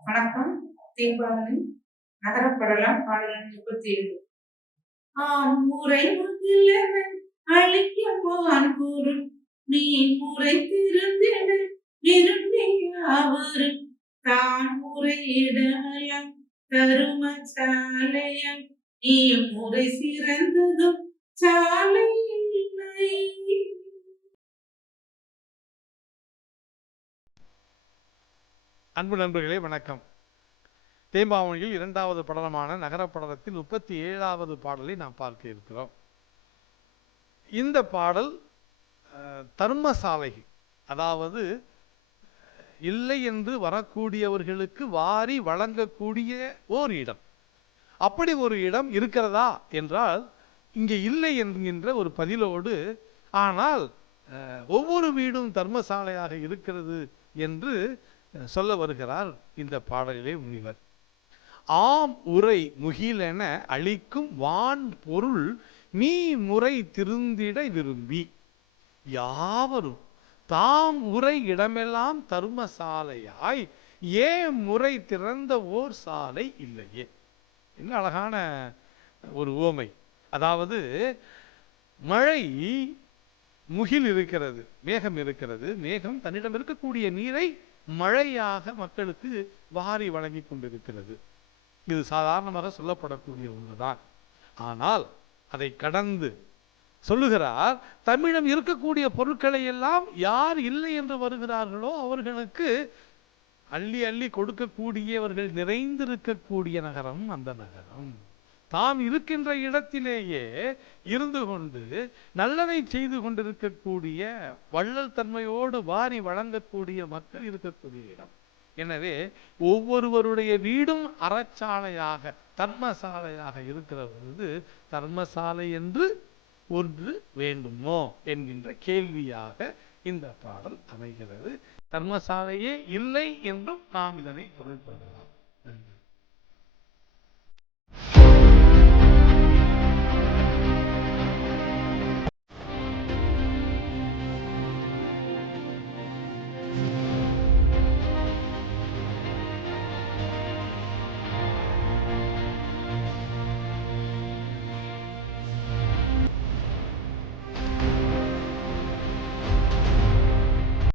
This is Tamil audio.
வணக்கம். தீபாவளி நகரப்படலாம் பாடல் முப்பத்தி ஏழு. ஆண் ஊரை அழிக்க போவான் பொருள் நீ ஊரை திருந்திட விரும்பிய அவரும் தான் முறையிடலாம் தரும சாலையம் நீ முறை சிறந்ததும் சாலை அன்பு நண்பர்களே வணக்கம். தேம்பாவணியில் இரண்டாவது படலமான நகரப்படலத்தில் முப்பத்தி ஏழாவது பாடலை நாம் பார்க்க இருக்கிறோம். இந்த பாடல் அஹ், தர்மசாலை அதாவது இல்லை என்று வரக்கூடியவர்களுக்கு வாரி வழங்கக்கூடிய ஓர் இடம். அப்படி ஒரு இடம் இருக்கிறதா என்றால் இங்கே இல்லை என்கின்ற ஒரு பதிலோடு ஆனால் அஹ், ஒவ்வொரு வீடும் தர்மசாலையாக இருக்கிறது என்று சொல்ல வருகிறார் இந்த பாடலிலே முனிவர். ஆம் உரை முகிலென அழிக்கும் வான் பொருள் நீ முறை திருந்திட விரும்பி. யாவரும் தாம் உரை இடமெல்லாம் தர்மசாலையாய் ஏன் முறை திறந்த ஓர் சாலை இல்லையே? என்ன அழகான ஒரு உவமை. அதாவது மழை முகில் இருக்கிறது மேகம் இருக்கிறது மேகம் தன்னிடம் இருக்கக்கூடிய நீரை மழையாக மக்களுக்கு வாரி வழங்கி கொண்டிருக்கிறது. இது சாதாரணமாக சொல்லப்படக்கூடிய ஒன்றுதான். ஆனால் அதை கடந்து சொல்லுகிறார் தமிழம் இருக்கக்கூடிய பொருட்களை எல்லாம் யார் இல்லை என்று வருகிறார்களோ அவர்களுக்கு அள்ளி அள்ளி கொடுக்கக்கூடியவர்கள் நிறைந்திருக்கக்கூடிய நகரம் அந்த நகரம். தாம் இருக்கின்ற இடத்திலேயே இருந்து கொண்டு நல்லதை செய்து கொண்டிருக்கக்கூடிய வள்ளல் தன்மையோடு வாரி வழங்கக்கூடிய மக்கள் இருக்கக்கூடிய இடம். எனவே ஒவ்வொருவருடைய வீடும் அறச்சாலையாக தர்மசாலையாக இருக்கிற பொழுது தர்மசாலை என்று ஒன்று வேண்டுமோ என்கின்ற கேள்வியாக இந்த பாடல் அமைகிறது. தர்மசாலையே இல்லை என்றும் நாம் இதனை பொருள்படுத்தலாம்.